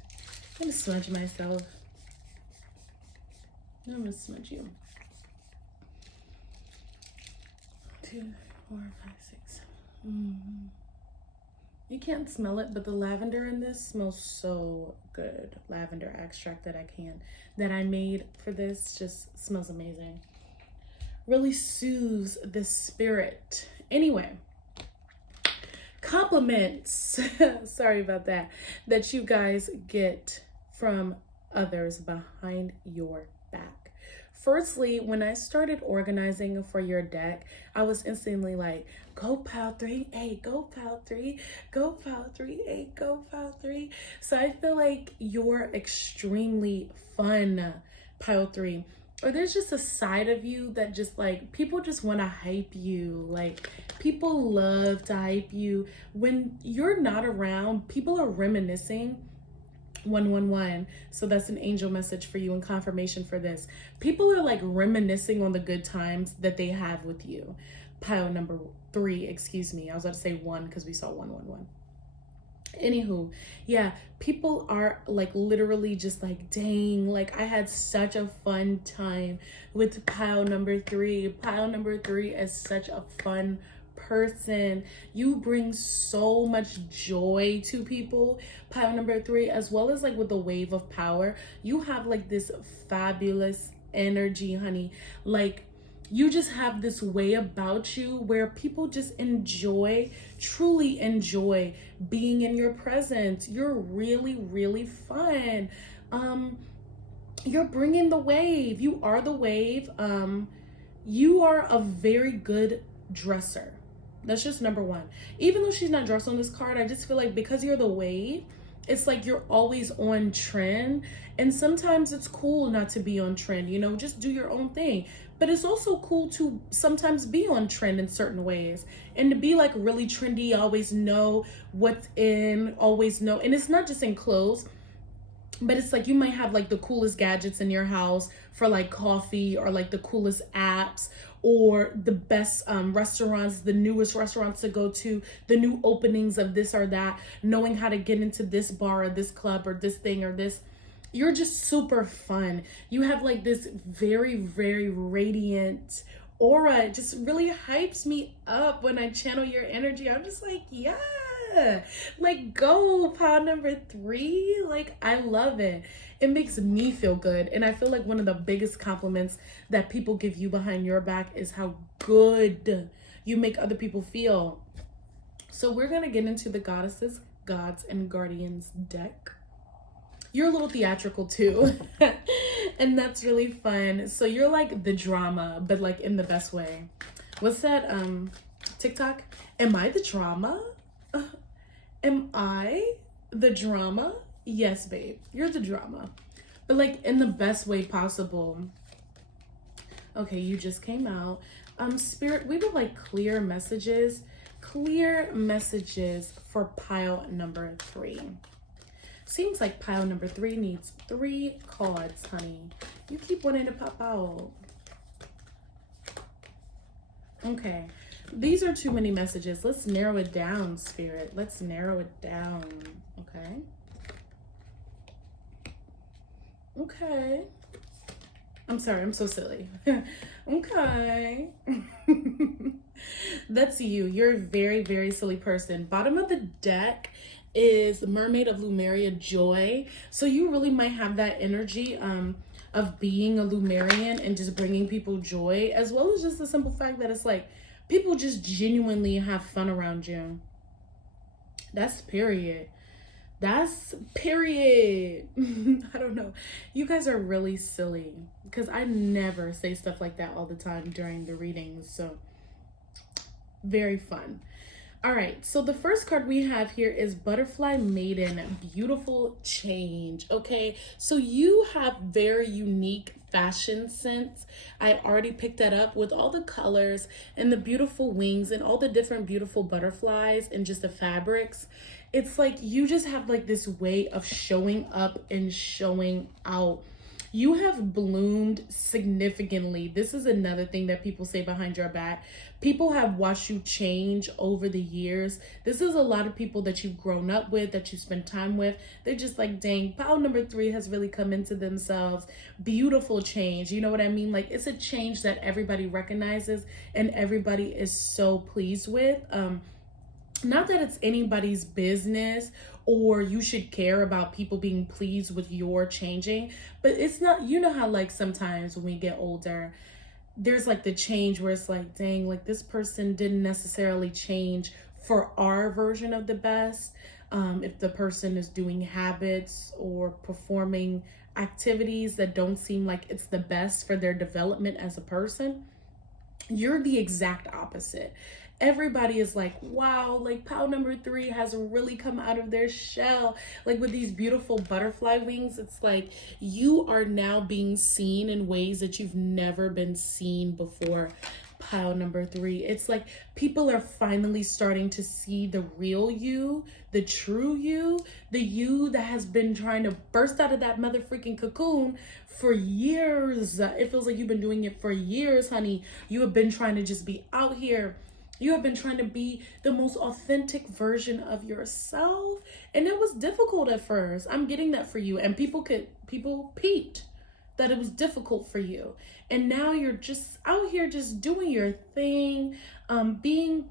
I'm gonna smudge myself. I'm gonna smudge you. 2, 4, 5, 6. You can't smell it, but the lavender in this smells so good. Lavender extract that I made for this just smells amazing. Really soothes the spirit. Anyway, compliments, sorry about that you guys get from others behind your back. Firstly, when I started organizing for your deck, I was instantly like, go pile 3, go pile 3, go pile 3, go pile 3. So I feel like you're extremely fun, pile 3. Or there's just a side of you that just like, people just want to hype you. Like, people love to hype you. When you're not around, people are reminiscing. 111. So that's an angel message for you and confirmation for this. People are like reminiscing on the good times that they have with you. Pile number 3, excuse me. I was about to say 1 because we saw 111. Anywho, yeah, people are like literally just like, dang, like I had such a fun time with pile number 3. Pile number 3 is such a fun person. You bring so much joy to people, pile number 3, as well as like with the Wave of Power. You have like this fabulous energy, honey. Like, you just have this way about you where people just enjoy, truly enjoy being in your presence. You're really, really fun. You're bringing the wave. You are the wave. You are a very good dresser. That's just number 1. Even though she's not dressed on this card, I just feel like because you're the wave, it's like you're always on trend. And sometimes it's cool not to be on trend, you know, just do your own thing. But it's also cool to sometimes be on trend in certain ways and to be like really trendy, always know what's in, always know. And it's not just in clothes, but it's like you might have like the coolest gadgets in your house for like coffee or like the coolest apps or the best restaurants, the newest restaurants to go to, the new openings of this or that, knowing how to get into this bar or this club or this thing or this. You're just super fun. You have like this very, very radiant aura. It just really hypes me up when I channel your energy. I'm just like, yeah, like go pile number 3. Like I love it. It makes me feel good. And I feel like one of the biggest compliments that people give you behind your back is how good you make other people feel. So we're gonna get into the Goddesses, Gods, and Guardians deck. You're a little theatrical too. And that's really fun. So you're like the drama, but like in the best way. What's that TikTok? Am I the drama? Am I the drama? Yes, babe, you're the drama, but like in the best way possible. Okay, you just came out. Spirit, we would like clear messages for pile number 3. Seems like pile number 3 needs 3 cards, honey. You keep wanting to pop out. Okay, these are too many messages. Let's narrow it down, Spirit. Let's narrow it down. Okay. Okay. I'm sorry, I'm so silly. Okay. That's you. You're a very, very silly person. Bottom of the deck is Mermaid of Lumeria Joy. So you really might have that energy of being a Lumerian and just bringing people joy, as well as just the simple fact that it's like people just genuinely have fun around you. That's period. That's period. I don't know. You guys are really silly because I never say stuff like that all the time during the readings. So very fun. All right, so the first card we have here is Butterfly Maiden, Beautiful Change. Okay, so you have very unique fashion sense. I already picked that up with all the colors and the beautiful wings and all the different beautiful butterflies and just the fabrics. It's like you just have like this way of showing up and showing out. You have bloomed significantly. This is another thing that people say behind your back. People have watched you change over the years. This is a lot of people that you've grown up with, that you spend time with. They're just like, dang, pile number 3 has really come into themselves. Beautiful change. You know what I mean? Like it's a change that everybody recognizes and everybody is so pleased with. Not that it's anybody's business or you should care about people being pleased with your changing, but it's not, you know how like sometimes when we get older, there's like the change where it's like, dang, like this person didn't necessarily change for our version of the best. If the person is doing habits or performing activities that don't seem like it's the best for their development as a person, you're the exact opposite. Everybody is like, wow, like pile number 3 has really come out of their shell. Like with these beautiful butterfly wings, it's like you are now being seen in ways that you've never been seen before. Pile number 3. It's like people are finally starting to see the real you, the true you, the you that has been trying to burst out of that mother freaking cocoon for years. It feels like you've been doing it for years, honey. You have been trying to just be out here. You have been trying to be the most authentic version of yourself. And it was difficult at first. I'm getting that for you. And people peeped that it was difficult for you. And now you're just out here just doing your thing, being,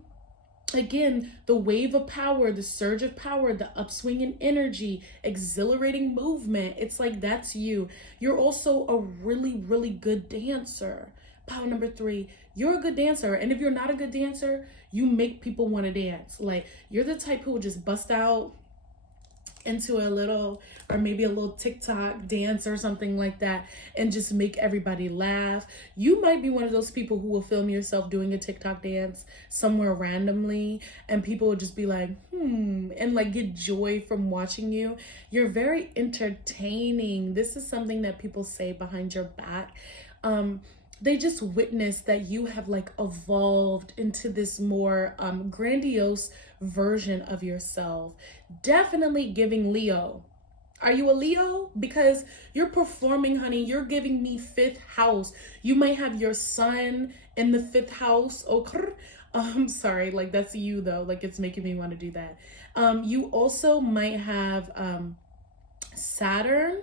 again, the wave of power, the surge of power, the upswing in energy, exhilarating movement. It's like that's you. You're also a really, really good dancer. Power number 3, you're a good dancer. And if you're not a good dancer, you make people want to dance. Like you're the type who will just bust out into a little, or maybe a little TikTok dance or something like that and just make everybody laugh. You might be one of those people who will film yourself doing a TikTok dance somewhere randomly and people will just be like, and like get joy from watching you. You're very entertaining. This is something that people say behind your back. They just witness that you have like evolved into this more grandiose version of yourself. Definitely giving Leo. Are you a Leo? Because you're performing, honey. You're giving me 5th house. You might have your sun in the 5th house. Sorry, like that's you though. Like it's making me want to do that. You also might have Saturn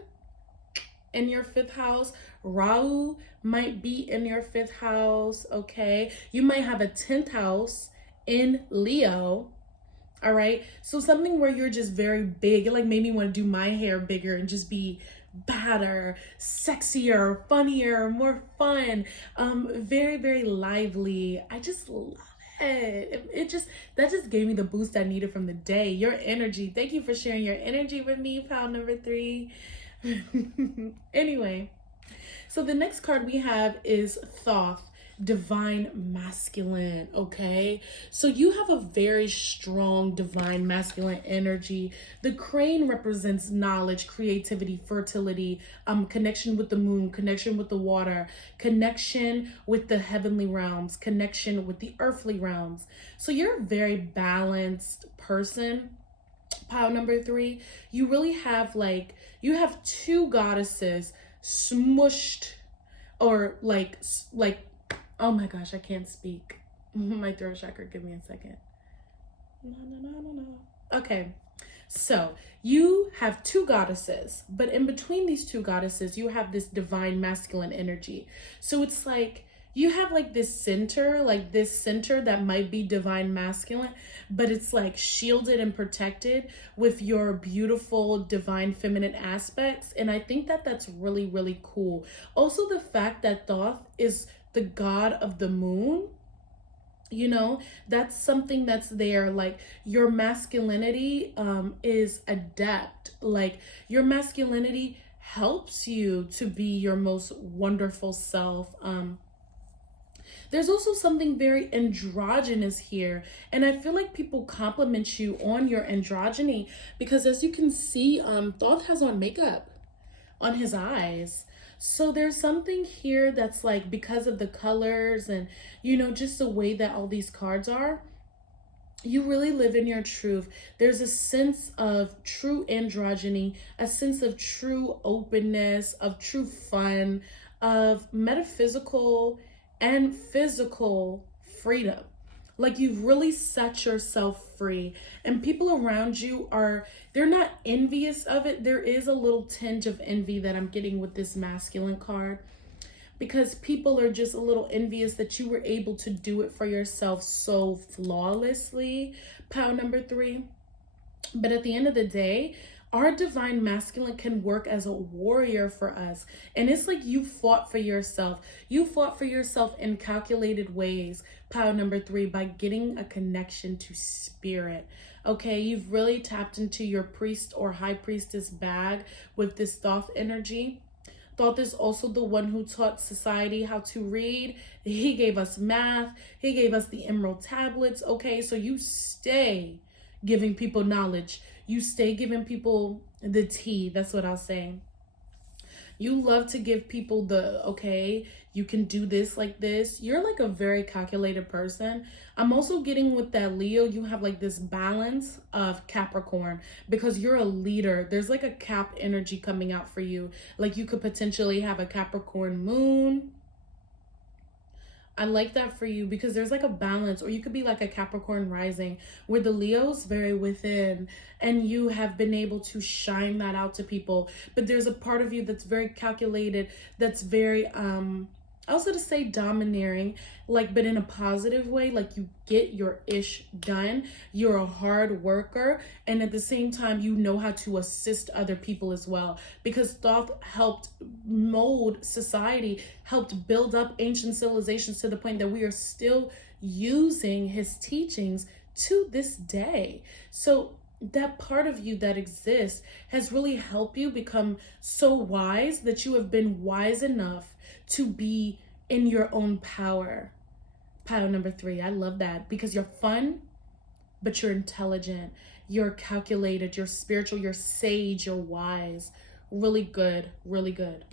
in your 5th house. Rahu might be in your 5th house. Okay. You might have a 10th house in Leo. All right. So something where you're just very big. It like made me want to do my hair bigger and just be badder, sexier, funnier, more fun. Very, very lively. I just love it. That just gave me the boost I needed from the day. Your energy. Thank you for sharing your energy with me, pal number 3. Anyway, so the next card we have is Thoth, divine masculine. Okay, so you have a very strong divine masculine energy. The crane represents knowledge, creativity, fertility, connection with the moon, connection with the water, connection with the heavenly realms, connection with the earthly realms. So you're a very balanced person. Pile number 3, you really have you have 2 goddesses smushed, or like oh my gosh, I can't speak. My throat chakra, give me a second. No. Okay, so you have 2 goddesses, but in between these 2 goddesses, you have this divine masculine energy. So it's like you have this center that might be divine masculine, but it's like shielded and protected with your beautiful divine feminine aspects. And I think that that's really, really cool. Also, the fact that Thoth is the god of the moon, that's something that's there. Like your masculinity is adept. Like your masculinity helps you to be your most wonderful self. There's also something very androgynous here. And I feel like people compliment you on your androgyny because, as you can see, Thoth has on makeup on his eyes. So there's something here that's like, because of the colors and, just the way that all these cards are, you really live in your truth. There's a sense of true androgyny, a sense of true openness, of true fun, of metaphysical and physical freedom. Like you've really set yourself free, and people around you they're not envious of it. There is a little tinge of envy that I'm getting with this masculine card, because people are just a little envious that you were able to do it for yourself so flawlessly, pile number 3. But at the end of the day, our divine masculine can work as a warrior for us. And it's like you fought for yourself. You fought for yourself in calculated ways, pile number 3, by getting a connection to spirit. Okay, you've really tapped into your priest or high priestess bag with this Thoth energy. Thoth is also the one who taught society how to read. He gave us math. He gave us the emerald tablets. Okay, so you stay giving people knowledge. You stay giving people the tea. That's what I'll say. You love to give people okay, you can do this like this. You're like a very calculated person. I'm also getting with that Leo, you have like this balance of Capricorn because you're a leader. There's like a Cap energy coming out for you. Like you could potentially have a Capricorn moon. I like that for you because there's like a balance, or you could be like a Capricorn rising where the Leo's very within and you have been able to shine that out to people. But there's a part of you that's very calculated, that's very, also to say domineering, but in a positive way. Like you get your ish done. You're a hard worker. And at the same time, you know how to assist other people as well. Because Thoth helped mold society, helped build up ancient civilizations to the point that we are still using his teachings to this day. So that part of you that exists has really helped you become so wise that you have been wise enough to be in your own power. Pile number 3. I love that because you're fun, but you're intelligent, you're calculated, you're spiritual, you're sage, you're wise. Really good, really good.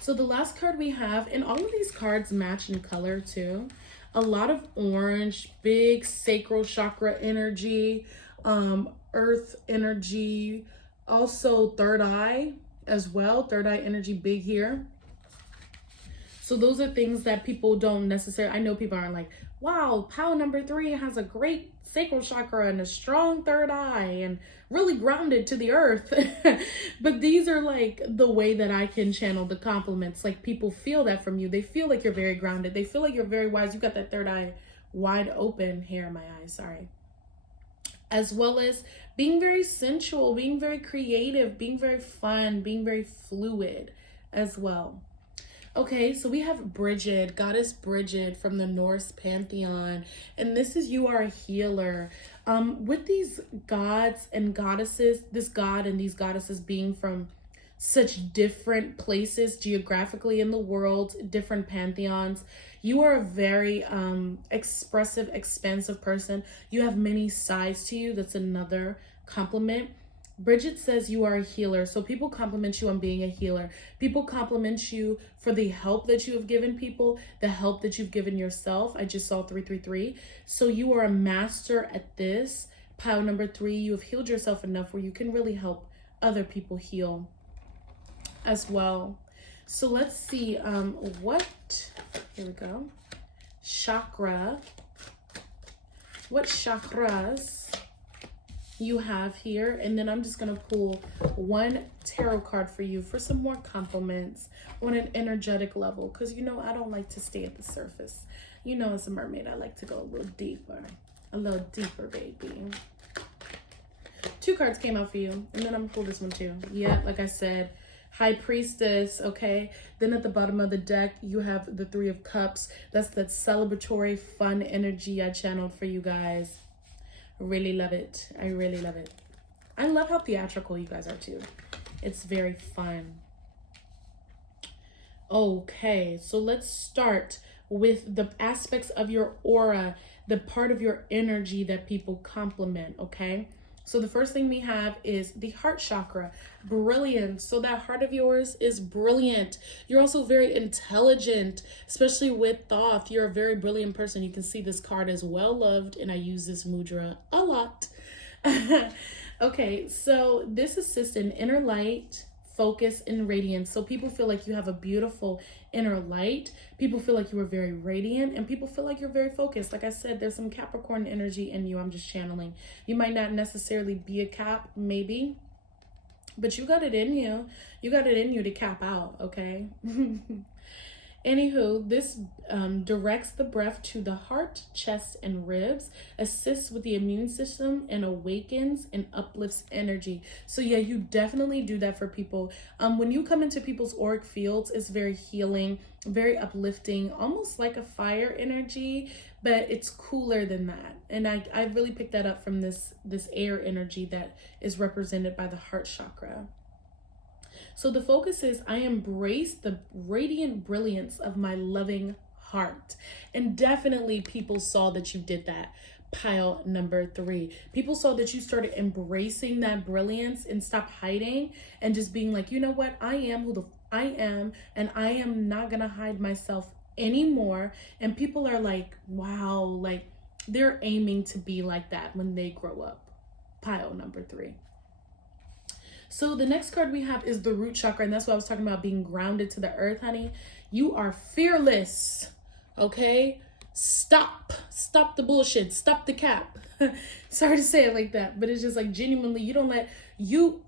So the last card we have, and all of these cards match in color too. A lot of orange, big sacral chakra energy, earth energy, also third eye as well. Third eye energy big here. So those are things that people don't necessarily, I know people aren't like, wow, pile number 3 has a great sacral chakra and a strong third eye and really grounded to the earth. But these are like the way that I can channel the compliments. Like people feel that from you. They feel like you're very grounded. They feel like you're very wise. You got that third eye wide open. Here in my eye, sorry. As well as being very sensual, being very creative, being very fun, being very fluid as well. Okay, so we have Bridget, Goddess Bridget from the Norse pantheon, and this is you are a healer. With these gods and goddesses, this god and these goddesses being from such different places geographically in the world, different pantheons, you are a very expressive, expansive person. You have many sides to you. That's another compliment. Bridget says you are a healer. So people compliment you on being a healer. People compliment you for the help that you have given people, the help that you've given yourself. I just saw 333. So you are a master at this. Pile number 3, you have healed yourself enough where you can really help other people heal as well. So let's see here we go. Chakra. What chakras you have here, and then I'm just gonna pull one tarot card for you for some more compliments on an energetic level, because you know I don't like to stay at the surface. You know, as a mermaid, I like to go a little deeper, baby. 2 cards came out for you, and then I'm gonna pull this one too. Yeah, like I said, High Priestess, okay? Then at the bottom of the deck, you have the 3 of Cups. That's that celebratory, fun energy I channeled for you guys. Really love it. I really love it. I love how theatrical you guys are too. It's very fun. Okay, so let's start with the aspects of your aura, the part of your energy that people compliment, okay? So the first thing we have is the heart chakra. Brilliant. So that heart of yours is brilliant. You're also very intelligent, especially with Thoth. You're a very brilliant person. You can see this card is well loved, and I use this mudra a lot. Okay, so this assists in inner light, focus, and radiance. So people feel like you have a beautiful inner light. People feel like you are very radiant, and people feel like you're very focused. Like I said, there's some Capricorn energy in you. I'm just channeling. You might not necessarily be a Cap, maybe, but you got it in you. You got it in you to cap out, okay? Anywho, this directs the breath to the heart, chest, and ribs, assists with the immune system, and awakens and uplifts energy. So yeah, you definitely do that for people. When you come into people's auric fields, it's very healing, very uplifting, almost like a fire energy, but it's cooler than that. And I really picked that up from this air energy that is represented by the heart chakra. So the focus is, I embrace the radiant brilliance of my loving heart. And definitely people saw that you did that. Pile number 3. People saw that you started embracing that brilliance and stop hiding and just being like, you know what? I am who I am, and I am not gonna hide myself anymore. And people are like, wow, like they're aiming to be like that when they grow up. Pile number 3. So the next card we have is the root chakra, and that's what I was talking about, being grounded to the earth, honey. You are fearless, okay? Stop the bullshit, stop the cap. Sorry to say it like that, but it's just like genuinely, you don't let, you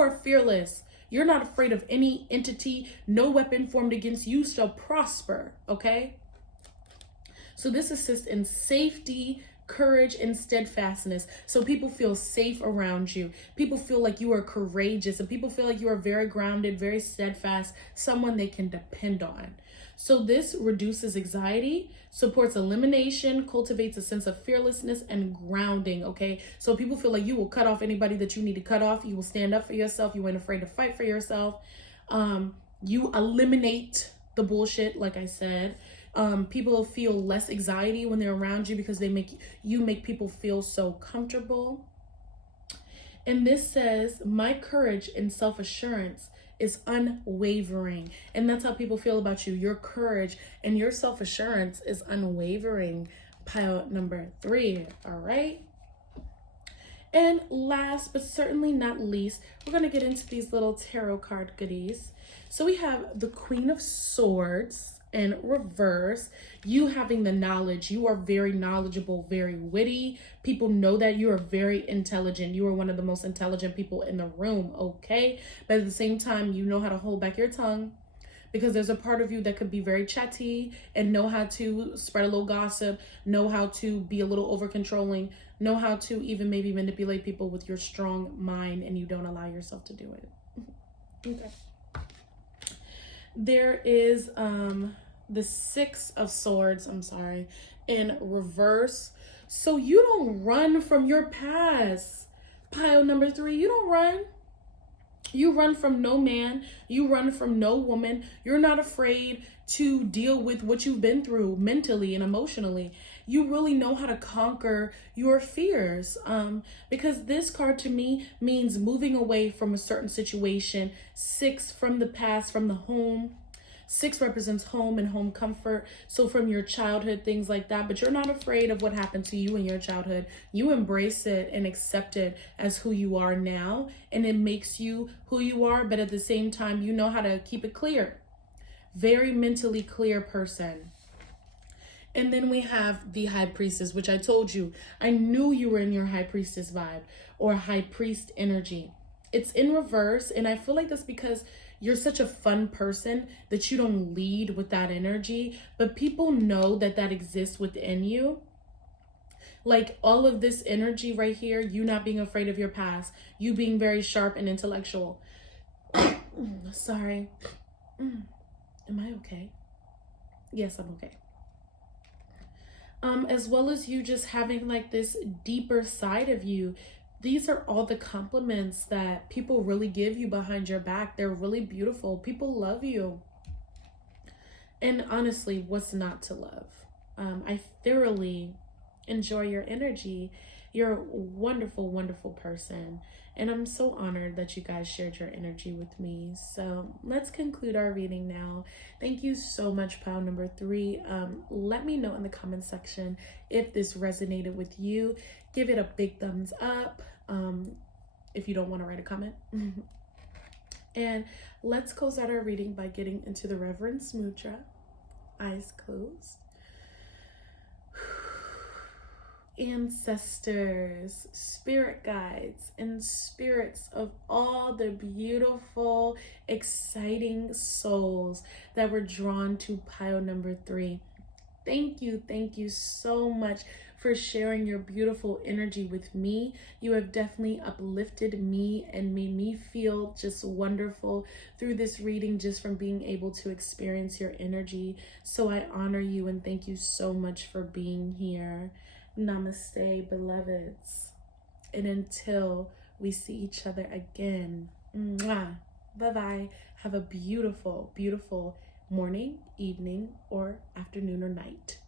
are fearless. You're not afraid of any entity. No weapon formed against you shall prosper, okay? So this assists in safety, courage, and steadfastness. So people feel safe around you. People feel like you are courageous, and people feel like you are very grounded, very steadfast, someone they can depend on. So this reduces anxiety, supports elimination, cultivates a sense of fearlessness and grounding, okay? So people feel like you will cut off anybody that you need to cut off. You will stand up for yourself. You ain't afraid to fight for yourself. You eliminate the bullshit, like I said. People feel less anxiety when they're around you because you make people feel so comfortable. And this says, my courage and self-assurance is unwavering. And that's how people feel about you. Your courage and your self-assurance is unwavering. Pile number 3, all right? And last but certainly not least, we're going to get into these little tarot card goodies. So we have the Queen of Swords in reverse. You having the knowledge. You are very knowledgeable, very witty. People know that you are very intelligent. You are one of the most intelligent people in the room, okay? But at the same time, you know how to hold back your tongue, because there's a part of you that could be very chatty and know how to spread a little gossip, know how to be a little over controlling, know how to even maybe manipulate people with your strong mind, and you don't allow yourself to do it. Okay. There is the Six of Swords, in reverse. So you don't run from your past. Pile number 3, you don't run. You run from no man. You run from no woman. You're not afraid to deal with what you've been through mentally and emotionally. You really know how to conquer your fears. Because this card to me means moving away from a certain situation. 6 from the past, from the home. 6 represents home and home comfort. So from your childhood, things like that. But you're not afraid of what happened to you in your childhood. You embrace it and accept it as who you are now. And it makes you who you are. But at the same time, you know how to keep it clear. Very mentally clear person. And then we have the High Priestess, which I told you. I knew you were in your High Priestess vibe or High Priest energy. It's in reverse. And I feel like that's because you're such a fun person that you don't lead with that energy, but people know that that exists within you. Like all of this energy right here, you not being afraid of your past, you being very sharp and intellectual. Sorry. Am I okay? Yes, I'm okay. As well as you just having like this deeper side of you. These are all the compliments that people really give you behind your back. They're really beautiful. People love you. And honestly, what's not to love? I thoroughly enjoy your energy. You're a wonderful, wonderful person. And I'm so honored that you guys shared your energy with me. So let's conclude our reading now. Thank you so much, pile number 3. Let me know in the comment section if this resonated with you. Give it a big thumbs up if you don't want to write a comment. And let's close out our reading by getting into the Reverence Mudra. Eyes closed. Ancestors, spirit guides, and spirits of all the beautiful, exciting souls that were drawn to pile number 3. Thank you so much for sharing your beautiful energy with me. You have definitely uplifted me and made me feel just wonderful through this reading, just from being able to experience your energy. So I honor you and thank you so much for being here. Namaste, beloveds. And until we see each other again, mwah, bye-bye. Have a beautiful, beautiful morning, evening, or afternoon or night.